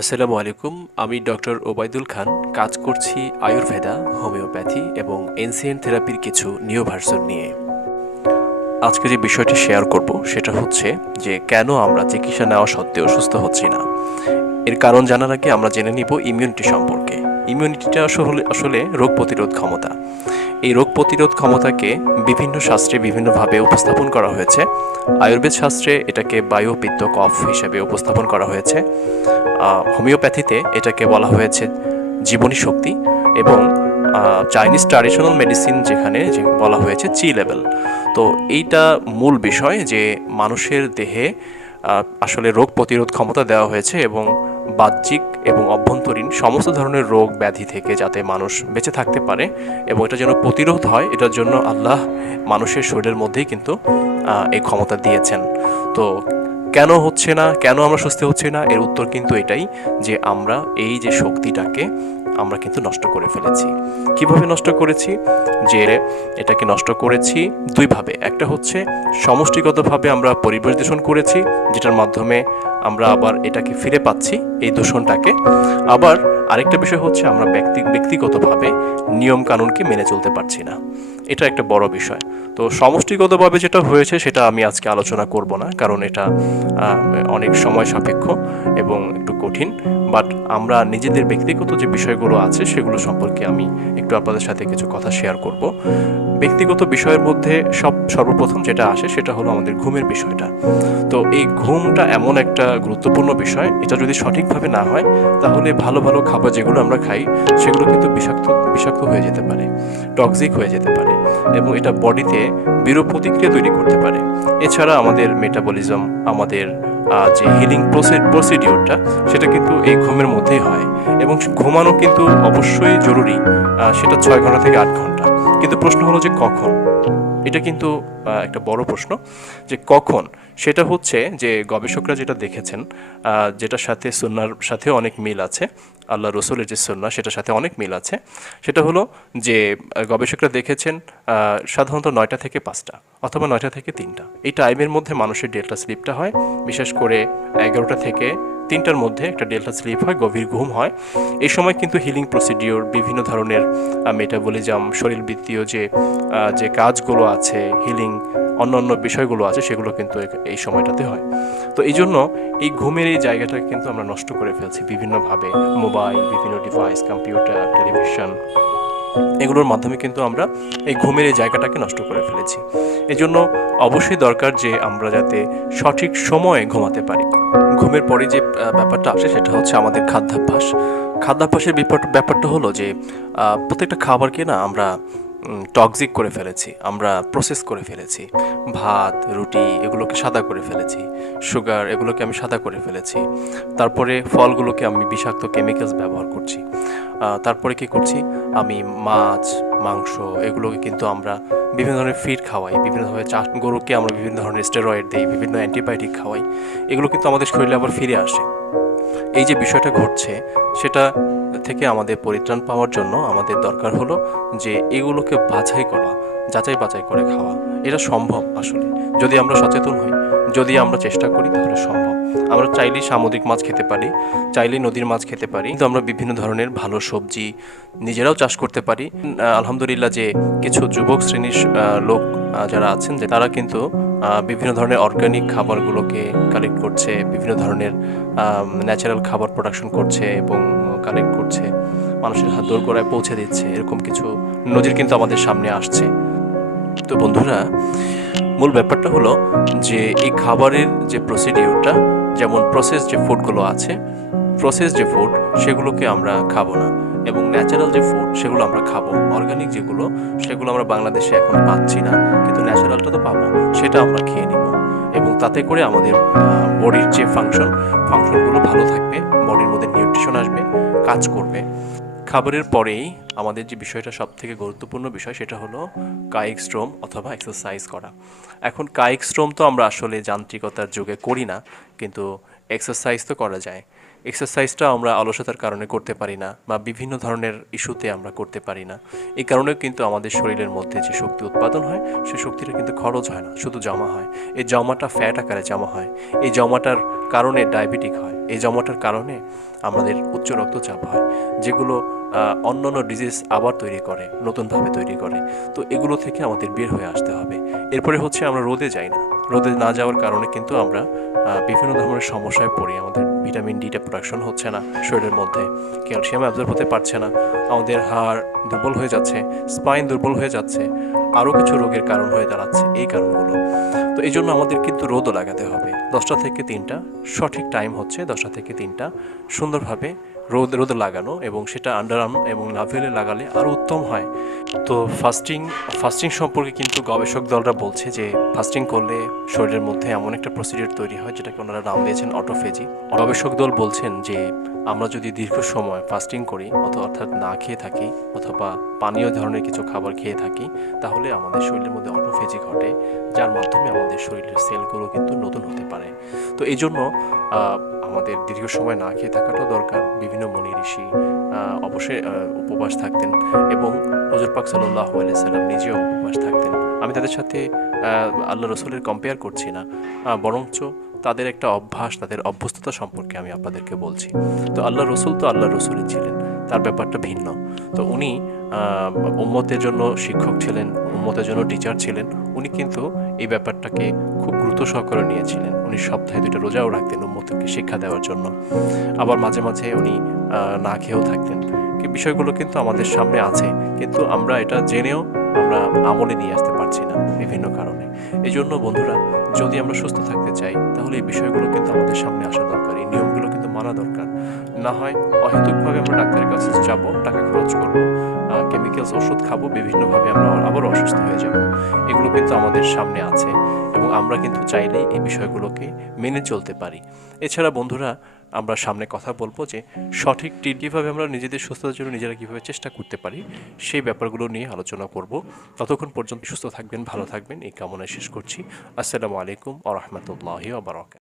আসসালামু আলাইকুম। আমি ডক্টর ওবায়দুল খান। কাজ করছি আয়ুর্বেদা, হোমিওপ্যাথি এবং এনসিএন থেরাপির কিছু নিউ ভার্সন নিয়ে। আজকে যে বিষয়টি শেয়ার করব সেটা হচ্ছে যে কেন আমরা চিকিৎসা নেওয়া সত্ত্বেও সুস্থ হচ্ছি না। এর কারণ জানার আগে আমরা জেনে নিব ইমিউনিটি সম্পর্কে। ইমিউনিটিটা আসলে রোগ প্রতিরোধ ক্ষমতা। এই রোগ প্রতিরোধ ক্ষমতাকে বিভিন্ন শাস্ত্রে বিভিন্নভাবে উপস্থাপন করা হয়েছে। আয়ুর্বেদ শাস্ত্রে এটাকে বায়ু পিত্ত কফ হিসেবে উপস্থাপন করা হয়েছে। হোমিওপ্যাথিতে এটাকে বলা হয়েছে জীবনী শক্তি এবং চাইনিজ ট্র্যাডিশনাল মেডিসিন যেখানে বলা হয়েছে চি লেভেল। তো এইটা মূল বিষয় যে মানুষের দেহে আসলে রোগ প্রতিরোধ ক্ষমতা দেওয়া হয়েছে এবং বাহ্যিক এবং অভ্যন্তরীণ সমস্ত ধরনের রোগ ব্যাধি থেকে যাতে মানুষ বেঁচে থাকতে পারে এবং এটা যেন প্রতিরোধ হয়, এটার জন্য আল্লাহ মানুষের শরীরের মধ্যেই কিন্তু এই ক্ষমতা দিয়েছেন। তো কেন হচ্ছে না, কেন আমরা সুস্থ হচ্ছি না, এর উত্তর কিন্তু এটাই যে আমরা এই যে শক্তিটাকে আমরা কিন্তু নষ্ট করে ফেলেছি। কিভাবে নষ্ট করেছি? যে এটাকে নষ্ট করেছি দুইভাবে। একটা হচ্ছে সমষ্টিগতভাবে আমরা পরিবেশ দূষণ করেছি, যেটার মাধ্যমে আমরা আবার এটাকে ফিরে পাচ্ছি এই দূষণটাকে। আবার আরেকটা বিষয় হচ্ছে আমরা ব্যক্তিগতভাবে নিয়ম কানুনকে মেনে চলতে পারছি না। এটা একটা বড় বিষয়। তো সমষ্টিগতভাবে যেটা হয়েছে সেটা আমি আজকে আলোচনা করব না, কারণ এটা অনেক সময় সাপেক্ষ এবং একটু কঠিন। বাট আমরা নিজেদের ব্যক্তিগত যে বিষয়গুলো আছে সেগুলো সম্পর্কে আমি একটু আপনাদের সাথে কিছু কথা শেয়ার করব। ব্যক্তিগত বিষয়ের মধ্যে সর্বপ্রথম যেটা আসে সেটা হলো আমাদের ঘুমের বিষয়টা। তো এই ঘুমটা এমন একটা গুরুত্বপূর্ণ বিষয়, এটা যদি সঠিকভাবে না হয় তাহলে ভালো ভালো খাবার যেগুলো আমরা খাই সেগুলো কিন্তু বিষাক্ত হয়ে যেতে পারে, টক্সিক হয়ে যেতে পারে এবং এটা বডিতে বিরূপ প্রতিক্রিয়া তৈরি করতে পারে। এছাড়া আমাদের মেটাবলিজম, আমাদের যে হিলিং প্রসিডিওরটা সেটা কিন্তু এই ঘুমের মধ্যেই হয় এবং ঘুমানো কিন্তু অবশ্যই জরুরি, সেটা 6 ঘন্টা থেকে 8 ঘন্টা। কিন্তু প্রশ্ন হলো যে কখন? এটা কিন্তু একটা বড় প্রশ্ন যে কখন। সেটা হচ্ছে যে গবেষকরা যেটা দেখেছেন, যেটার সাথে সুন্নার সাথে অনেক মিল আছে, আল্লাহ রসুলের যে সুন্না সেটার সাথে অনেক মিল আছে, সেটা হলো যে গবেষকরা দেখেছেন সাধারণত 9টা থেকে 5টা অথবা 9টা থেকে 3টা এই টাইমের মধ্যে মানুষের ডেল্টা স্লিপটা হয়। বিশেষ করে 11টা থেকে 3টার মধ্যে একটা ডেল্টা স্লিপ হয়, গভীর ঘুম হয়। এই সময় কিন্তু হিলিং প্রসিডিওর, বিভিন্ন ধরনের মেটাবলিজম, শরীরবৃত্তীয় যে কাজগুলো আছে, হিলিং অন্যান্য বিষয়গুলো আছে, সেগুলো কিন্তু এই সময়টাতে হয়। তো এই জন্য এই ঘুমের এই জায়গাটাকে কিন্তু আমরা নষ্ট করে ফেলছি বিভিন্নভাবে। মোবাইল, বিভিন্ন ডিভাইস, কম্পিউটার, টেলিভিশন, এগুলোর মাধ্যমে কিন্তু আমরা এই ঘুমের এই জায়গাটাকে নষ্ট করে ফেলেছি। এই জন্য অবশ্যই দরকার যে আমরা যাতে সঠিক সময়ে ঘুমাতে পারি। ঘুমের পরে যে ব্যাপারটা আসে সেটা হচ্ছে আমাদের খাদ্যাভ্যাস। খাদ্যাভ্যাসের ব্যাপারটা হলো যে প্রত্যেকটা খাবারকে না আমরা টক্সিক করে ফেলেছি, আমরা প্রসেস করে ফেলেছি। ভাত, রুটি এগুলোকে সাদা করে ফেলেছি, সুগার এগুলোকে আমি সাদা করে ফেলেছি। তারপরে ফলগুলোকে আমি বিষাক্ত কেমিক্যালস ব্যবহার করছি। তারপরে কি করছি, আমি মাছ, মাংস এগুলোকে কিন্তু আমরা বিভিন্ন ধরনের ফিড খাওয়াই, বিভিন্ন ধরনের গরুকে আমরা বিভিন্ন ধরনের স্টেরয়েড দিই, বিভিন্ন অ্যান্টিবায়োটিক খাওয়াই। এগুলো কিন্তু আমাদের শরীরে আবার ফিরে আসে। এই যে বিষয়টা ঘটছে সেটা থেকে আমাদের পরিত্রাণ পাওয়ার জন্য আমাদের দরকার হলো যে এগুলোকে যাচাই বাছাই করে খাওয়া। এটা সম্ভব আসলে, যদি আমরা সচেতন হই, যদি আমরা চেষ্টা করি তাহলে সম্ভব। আমরা চাইলেই সামুদ্রিক মাছ খেতে পারি, চাইলেই নদীর মাছ খেতে পারি, কিন্তু আমরা বিভিন্ন ধরনের ভালো সবজি নিজেরাও চাষ করতে পারি। আলহামদুলিল্লাহ যে কিছু যুবক শ্রেণীর লোক যারা আছেন, যে তারা কিন্তু বিভিন্ন ধরনের অর্গানিক খাবারগুলোকে কালেক্ট করছে, বিভিন্ন ধরনের ন্যাচারাল খাবার প্রোডাকশন করছে এবং কালেক্ট করছে, মানুষের হাত দোরগোড়ায় পৌঁছে দিচ্ছে। এরকম কিছু নজির কিন্তু আমাদের সামনে আসছে। তো বন্ধুরা, মূল ব্যাপারটা হলো যে এই খাবারের যে প্রসিডিওরটা, যেমন প্রসেস যে ফুডগুলো আছে, প্রসেস যে ফুড সেগুলোকে আমরা খাবো না এবং ন্যাচারাল যে ফুড সেগুলো আমরা খাবো। অর্গানিক যেগুলো সেগুলো আমরা বাংলাদেশে এখন পাচ্ছি না, কিন্তু ন্যাচারালটা তো পাবো, সেটা আমরা খেয়ে নিব এবং তাতে করে আমাদের বডির যে ফাংশনগুলো ভালো থাকবে, বডির মধ্যে নিউট্রিশন আসবে, কাজ করবে। খাবারের পরেই আমাদের যে বিষয়টা সব থেকে গুরুত্বপূর্ণ বিষয় সেটা হলো কায়িক শ্রম অথবা এক্সারসাইজ করা। এখন কায়িক শ্রম তো আমরা আসলে যান্ত্রিকতার যুগে করি না, কিন্তু এক্সারসাইজ তো করা যায়। এক্সারসাইজটা আমরা অলসতার কারণে করতে পারি না, বা বিভিন্ন ধরনের ইস্যুতে আমরা করতে পারি না। এই কারণেও কিন্তু আমাদের শরীরের মধ্যে যে শক্তি উৎপাদন হয়, সেই শক্তিটা কিন্তু খরচ হয় না, শুধু জমা হয়। এই জমাটা ফ্যাট আকারে জমা হয়। এই জমাটার কারণে ডায়াবেটিক হয়। এই জমাটার কারণে আমাদের উচ্চ রক্তচাপ হয়, যেগুলো অন্যান্য ডিজিজ আবার তৈরি করে, নতুনভাবে তৈরি করে। তো এগুলো থেকে আমাদের বের হয়ে আসতে হবে। এরপরে হচ্ছে আমরা রোদে যাই না। রোদে না যাওয়ার কারণে কিন্তু আমরা বিভিন্ন ধরনের সমস্যায় পড়ি। আমাদের ভিটামিন ডিটা প্রোডাকশন হচ্ছে না শরীরের মধ্যে, ক্যালসিয়াম অ্যাবজর্ব হতে পারছে না, আমাদের হাড় দুর্বল হয়ে যাচ্ছে, স্পাইন দুর্বল হয়ে যাচ্ছে, আরও কিছু রোগের কারণ হয়ে দাঁড়াচ্ছে এই কারণগুলো। তো এই জন্য আমাদের কিন্তু রোদও লাগাতে হবে। 10টা থেকে 3টা সঠিক টাইম হচ্ছে 10টা থেকে 3টা সুন্দরভাবে রোদে লাগানো, এবং সেটা আন্ডারআর্ম এবং নাভিলে লাগালে আরও উত্তম হয়। তো ফাস্টিং সম্পর্কে কিন্তু গবেষক দলরা বলছে যে ফাস্টিং করলে শরীরের মধ্যে এমন একটা প্রসিডিউর তৈরি হয় যেটাকে ওনারা নাম দিয়েছেন অটোফেজি। গবেষক দল বলছেন যে আমরা যদি দীর্ঘ সময় ফাস্টিং করি, অর্থাৎ না খেয়ে থাকি অথবা পানীয় ধরনের কিছু খাবার খেয়ে থাকি, তাহলে আমাদের শরীরের মধ্যে অটোফেজি ঘটে, যার মাধ্যমে আমাদের শরীরের সেলগুলো কিন্তু নতুন হতে পারে। তো এই জন্য আমাদের দীর্ঘ সময় না খেয়ে থাকাটাও দরকার। বিভিন্ন মুনি ঋষি অবশ্যই উপবাস থাকতেন, এবং হুজুর পাক সাল্লাল্লাহু আলাইহি সাল্লাম নিজেও উপবাস থাকতেন। আমি তাদের সাথে আল্লাহ রসুলের কম্পেয়ার করছি না, বরঞ্চ তাদের একটা অভ্যাস, তাদের অভ্যস্ততা সম্পর্কে আমি আপনাদেরকে বলছি। তো আল্লাহ রসুল তো আল্লাহ রসুলই ছিলেন, তার ব্যাপারটা ভিন্ন। তো উনি উম্মতের জন্য শিক্ষক ছিলেন, উম্মতের জন্য টিচার ছিলেন। উনি কিন্তু এই ব্যাপারটাকে খুব গুরুত্ব সহকারে নিয়েছিলেন। উনি সপ্তাহে 2টা রোজাও রাখতেন উম্মতকে শিক্ষা দেওয়ার জন্য। আবার মাঝে মাঝে উনি না খেয়েও থাকতেন। বিষয়গুলো কিন্তু আমাদের সামনে আছে, কিন্তু আমরা এটা জেনেও আমরা আমলে নিয়ে আসতে পারছি না বিভিন্ন কারণে। এই জন্য বন্ধুরা, যদি আমরা সুস্থ থাকতে চাই, তাহলে এই বিষয়গুলো কিন্তু আমাদের সামনে আসা দরকার, এই নিয়মগুলো কিন্তু মানা দরকার। না হয় অহেতুকভাবে আমরা ডাক্তারের কাছে যাবো, টাকা খরচ করবো, কেমিক্যালস ওষুধ খাবো, বিভিন্নভাবে আমরা আবারও অসুস্থ হয়ে যাব। এগুলো কিন্তু আমাদের সামনে আছে, এবং আমরা কিন্তু চাইলেই এই বিষয়গুলোকে মেনে চলতে পারি। এছাড়া বন্ধুরা, আমরা সামনে কথা বলবো যে সঠিক কীভাবে আমরা নিজেদের সুস্থতার জন্য নিজেরা কীভাবে চেষ্টা করতে পারি, সেই ব্যাপারগুলো নিয়ে আলোচনা করব। ততক্ষণ পর্যন্ত সুস্থ থাকবেন, ভালো থাকবেন, এই কামনায় শেষ করছি। আসসালামু আলাইকুম ওয়া রাহমাতুল্লাহি ওয়া বারাকাতুহু।